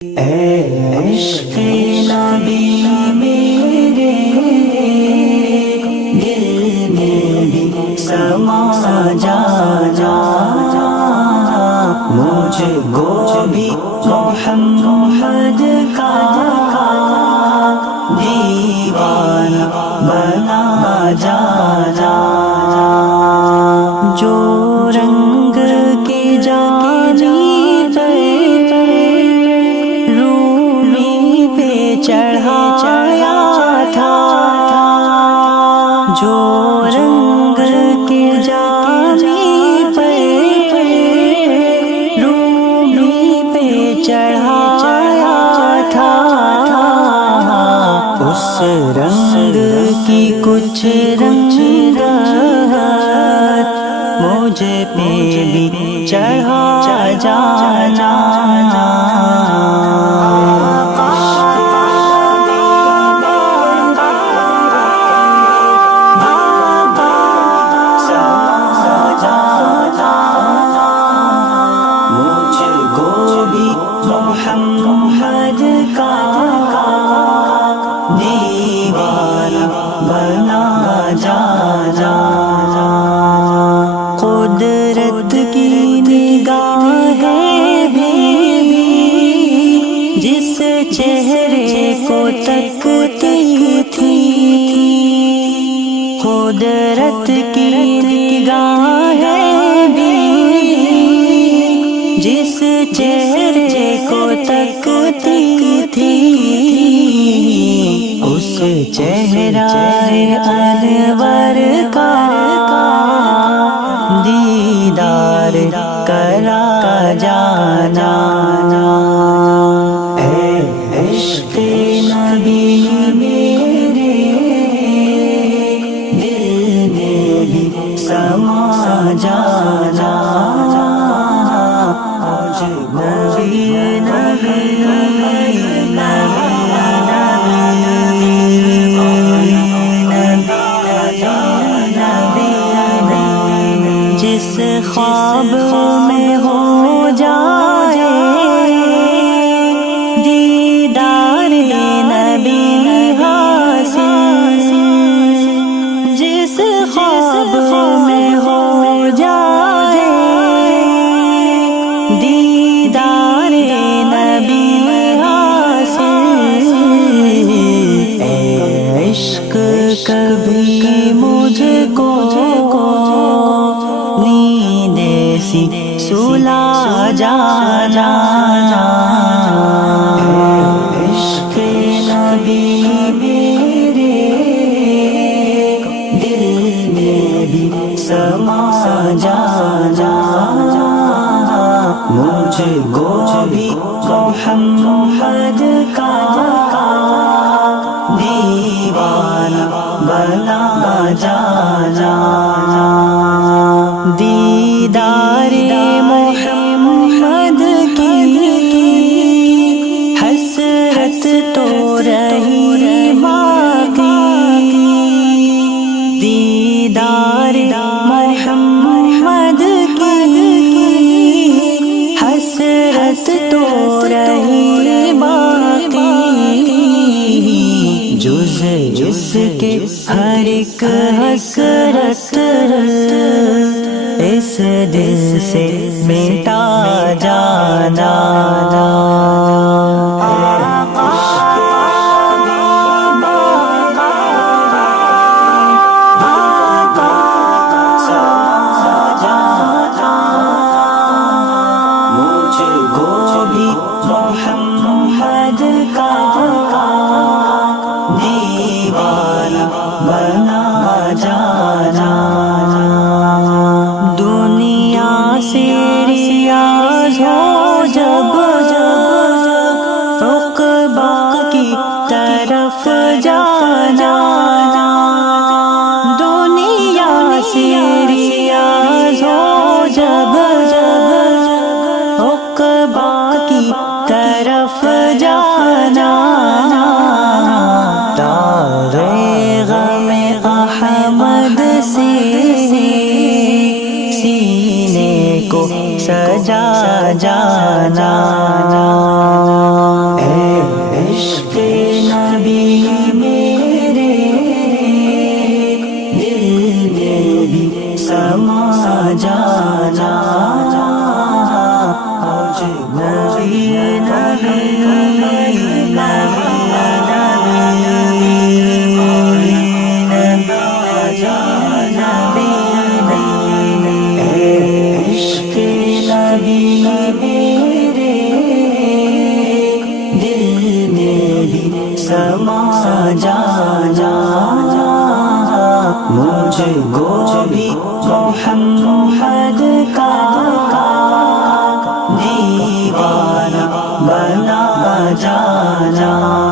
اے عشق نبی میرے دل میں بھی سما جا مجھ کو بھی محمد کا دیوانہ بنا جا جو رنگ کے جانی رومی پہ چڑھایا تھا، جو رنگ کے جانی رومی پہ چڑھایا تھا، اس رنگ کی کچھ رنگت مجھے پہ بھی چڑھا جانا۔ محمد کا دیوانہ بنا جا قدرت کی نگاہ بھی جس چہرے کو تکتی تھی، قدرت کی نگاہ بھی جس چہرے کو تکتی تھی، اس چہرہ انور کا دیدار کرا جانا۔ اے عشق نبی میرے دل میں بھی سما جا جس خواب میں ہو جائے دیدار نبی حاصل، جس خواب میں ہو جائے دیدار نبی حاصل، اے عشق کبھی مجھ کو نیند سی سلا جانا۔ عشق نبی میرے دل میں بھی سما جا مجھ کو بھی محمد کا دیوانہ بنا جا دیدار محمد کی حسرت تو رہی باقی، دیدار محمد کی حسرت تو رہی باقی، جز اس کے ہر ایک حسرت اس دل سے مٹا جانا۔ محمد کا دیوانہ بنا جانا، دنیا سے ریاض ہو جب عقبہ کی طرف جانا، دنیا سے ریاض ہو جب عقبہ کی طرف جانا، تارے غم احمد سے سینے کو سجا جانا۔ عشق نبی میرے دل میں بھی سما جانا، مجھ کو بھی محمد کا دیوانہ بنا جانا۔